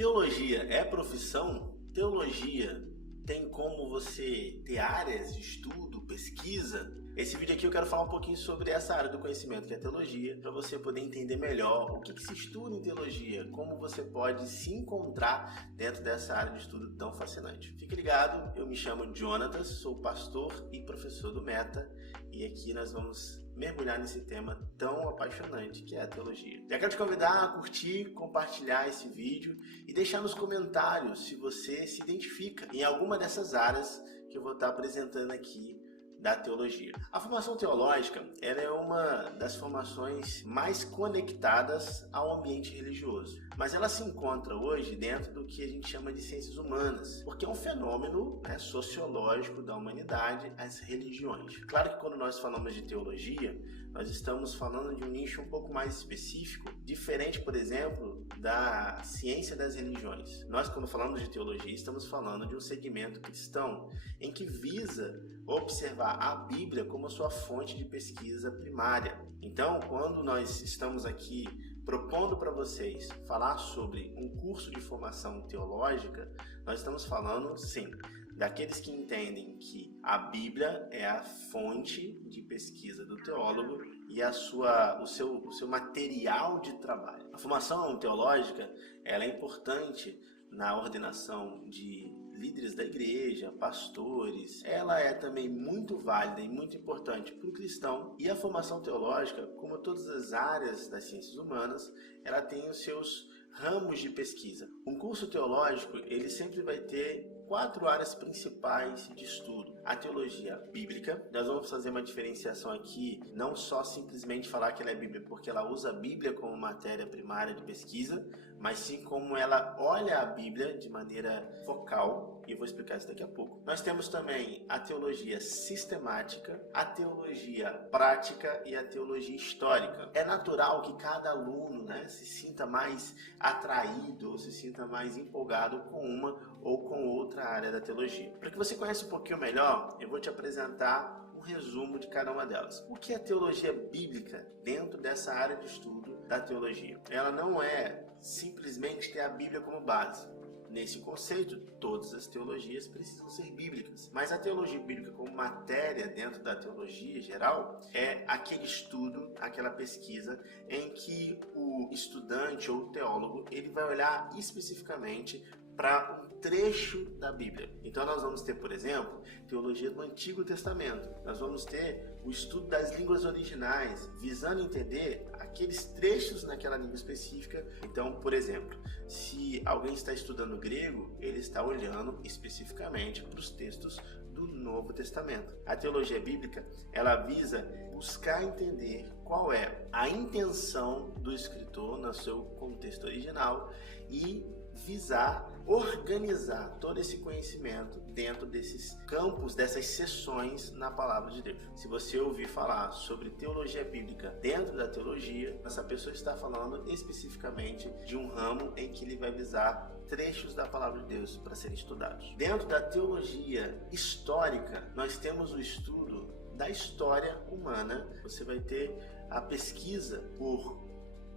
Teologia é profissão? Teologia tem como você ter áreas de estudo, pesquisa? Esse vídeo aqui eu quero falar um pouquinho sobre essa área do conhecimento que é a teologia, para você poder entender melhor o que se estuda em teologia, como você pode se encontrar dentro dessa área de estudo tão fascinante. Fique ligado, eu me chamo Jonatas, sou pastor e professor do Meta, e aqui nós vamos mergulhar nesse tema tão apaixonante que é a teologia. Já quero te convidar a curtir, compartilhar esse vídeo e deixar nos comentários se você se identifica em alguma dessas áreas que eu vou estar apresentando aqui da teologia. A formação teológica, ela é uma das formações mais conectadas ao ambiente religioso, mas ela se encontra hoje dentro do que a gente chama de ciências humanas, porque é um fenômeno sociológico da humanidade, as religiões. Claro que quando nós falamos de teologia, nós estamos falando de um nicho um pouco mais específico, diferente, por exemplo, da ciência das religiões. Nós, quando falamos de teologia, estamos falando de um segmento cristão em que visa observar a Bíblia como a sua fonte de pesquisa primária. Então, quando nós estamos aqui propondo para vocês falar sobre um curso de formação teológica, nós estamos falando, sim, daqueles que entendem que a Bíblia é a fonte de pesquisa do teólogo e o seu material de trabalho. A formação teológica, ela é importante na ordenação de líderes da igreja, pastores. Ela é também muito válida e muito importante para o cristão. E a formação teológica, como todas as áreas das ciências humanas, ela tem os seus ramos de pesquisa. Um curso teológico, ele sempre vai ter 4 áreas principais de estudo. A teologia bíblica, nós vamos fazer uma diferenciação aqui, não só simplesmente falar que ela é bíblia, porque ela usa a Bíblia como matéria primária de pesquisa, mas sim como ela olha a Bíblia de maneira focal, e eu vou explicar isso daqui a pouco. Nós temos também a teologia sistemática, a teologia prática e a teologia histórica. É natural que cada aluno se sinta mais atraído ou se sinta mais empolgado com uma ou com outra área da teologia. Para que você conheça um pouquinho melhor, eu vou te apresentar um resumo de cada uma delas. O que é teologia bíblica dentro dessa área de estudo da teologia? Ela não é simplesmente ter a Bíblia como base. Nesse conceito, todas as teologias precisam ser bíblicas. Mas a teologia bíblica como matéria dentro da teologia geral é aquele estudo, aquela pesquisa em que o estudante ou o teólogo ele vai olhar especificamente para um trecho da Bíblia. Então nós vamos ter, por exemplo, teologia do Antigo Testamento. Nós vamos ter o estudo das línguas originais, visando entender aqueles trechos naquela língua específica. Então, por exemplo, se alguém está estudando grego, ele está olhando especificamente para os textos do Novo Testamento. A teologia bíblica, ela visa buscar entender qual é a intenção do escritor no seu contexto original e visar organizar todo esse conhecimento dentro desses campos, dessas seções na palavra de Deus. Se você ouvir falar sobre teologia bíblica dentro da teologia, essa pessoa está falando especificamente de um ramo em que ele vai visar trechos da palavra de Deus para serem estudados. Dentro da teologia histórica, nós temos o estudo da história humana. Você vai ter a pesquisa por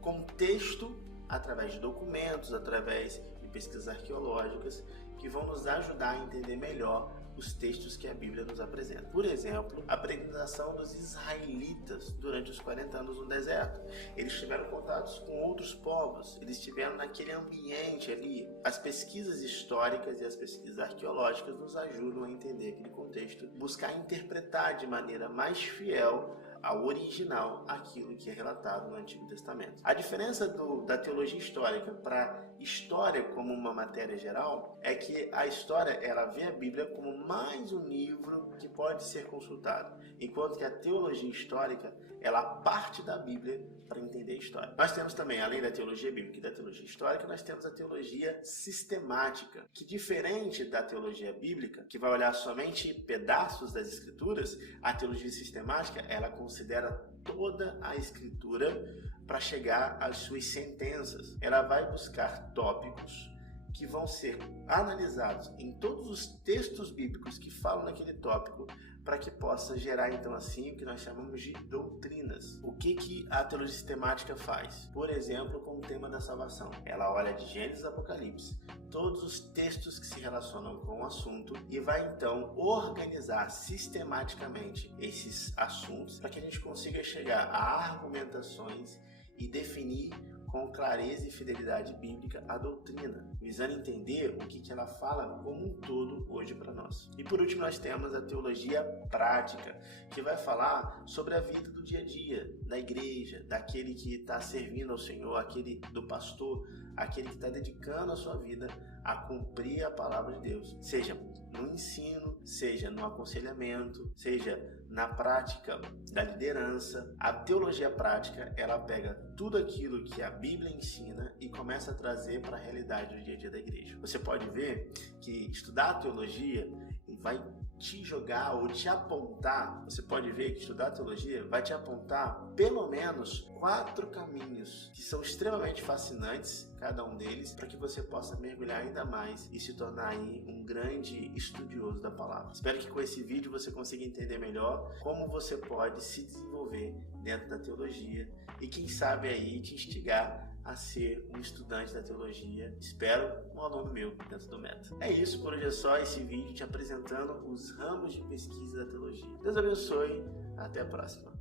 contexto através de documentos, através de pesquisas arqueológicas que vão nos ajudar a entender melhor os textos que a Bíblia nos apresenta. Por exemplo, a peregrinação dos israelitas durante os 40 anos no deserto. Eles tiveram contatos com outros povos, eles estiveram naquele ambiente ali. As pesquisas históricas e as pesquisas arqueológicas nos ajudam a entender aquele contexto, buscar interpretar de maneira mais fiel ao original aquilo que é relatado no Antigo Testamento. A diferença da teologia histórica para história como uma matéria geral é que a história ela vê a Bíblia como mais um livro que pode ser consultado, enquanto que a teologia histórica ela parte da Bíblia para entender a história. Nós temos também, além da teologia bíblica e da teologia histórica, nós temos a teologia sistemática, que diferente da teologia bíblica, que vai olhar somente pedaços das escrituras, a teologia sistemática ela considera toda a escritura para chegar às suas sentenças. Ela vai buscar tópicos que que vão ser analisados em todos os textos bíblicos que falam naquele tópico, para que possa gerar, então, assim, o que nós chamamos de doutrinas. O que a teologia sistemática faz? Por exemplo, com o tema da salvação. Ela olha de Gênesis a Apocalipse, todos os textos que se relacionam com o assunto e vai, então, organizar sistematicamente esses assuntos para que a gente consiga chegar a argumentações e definir com clareza e fidelidade bíblica a doutrina, visando entender o que ela fala como um todo hoje para nós. E por último nós temos a teologia prática, que vai falar sobre a vida do dia a dia, da igreja, daquele que está servindo ao Senhor, aquele do pastor, aquele que está dedicando a sua vida a cumprir a palavra de Deus, seja no ensino, seja no aconselhamento, seja na prática da liderança. A teologia prática, ela pega tudo aquilo que a Bíblia ensina e começa a trazer para a realidade do dia a dia da igreja. Você pode ver que estudar a teologia vai te jogar ou te apontar, você pode ver que estudar teologia vai te apontar pelo menos 4 caminhos que são extremamente fascinantes, cada um deles, para que você possa mergulhar ainda mais e se tornar aí um grande estudioso da palavra. Espero que com esse vídeo você consiga entender melhor como você pode se desenvolver dentro da teologia e quem sabe aí te instigar a ser um estudante da teologia. Espero um aluno meu dentro do Meta. É isso, por hoje é só esse vídeo te apresentando os ramos de pesquisa da teologia. Deus abençoe, até a próxima.